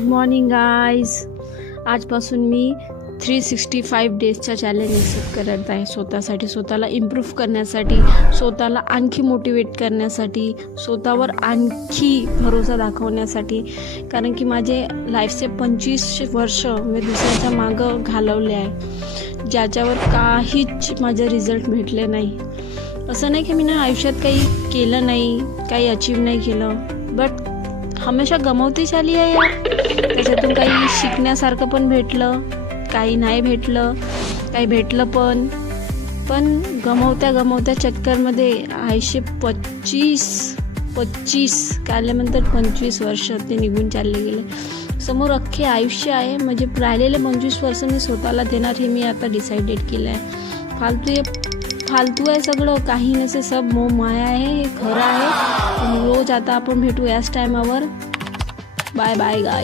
Good morning guys. आजपासून मी 365 डेजचा challenge accept करत आहे स्वतःसाठी, स्वतःला इम्प्रूव्ह करण्यासाठी, स्वतःला आणखी मोटिवेट करण्यासाठी, स्वतःवर आणखी भरोसा दाखवण्यासाठी. कारण की माझे लाईफचे 25 वर्ष मी दुसऱ्याच्या मागं घालवले आहे, ज्याच्यावर काहीच माझे रिझल्ट भेटले नाही. असं नाही की मी आयुष्यात काही केलं नाही, काही अचीव नाही केलं, बट हमेशा गमवतीच आली आहे यार. त्याच्यातून काही शिकण्यासारखं पण भेटलं, काही नाही भेटलं, काही भेटलं पण गमवत्या चक्करमध्ये आयुष्य 25 काल्यानंतर 25 वर्ष ते निघून चालले गेले. समोर अख्खे आयुष्य आहे, म्हणजे राहिलेले 25 वर्ष मी स्वतःला देणार हे मी आता डिसाइडेड केलं आहे. फालतू आहे सगळं, काही नसे सब मोह माया आहे, हे खरं आहे. रोज आता आपण भेटू याच टायमावर. बाय बाय गाय.